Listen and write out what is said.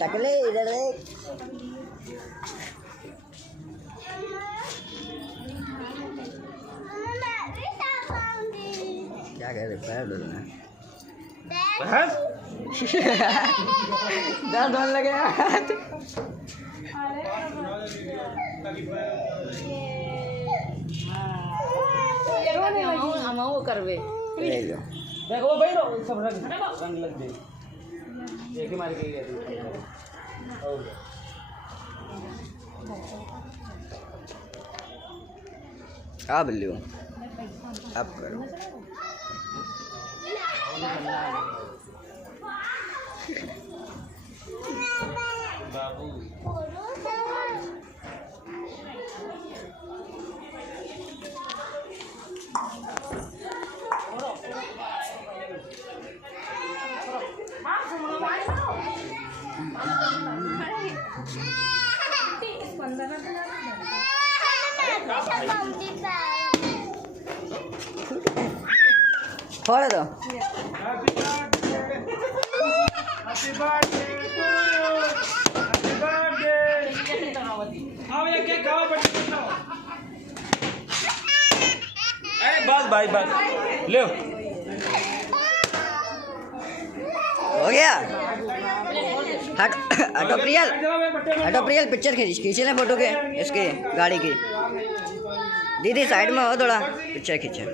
टकले इधर देख। क्या कह रहे पैर डोलना दर्द होने लगे हम वो करवे देखो वो भाई सब रंग लग गए एक ही मार के गए आ बिल्लू अब करो बाबू फोड़ दो। बस भाई बस ले हो गया। हटो प्रियल पिक्चर खींचे ना फोटो के इसके गाड़ी की। दीदी साइड में हो थोड़ा पिक्चर खींचे।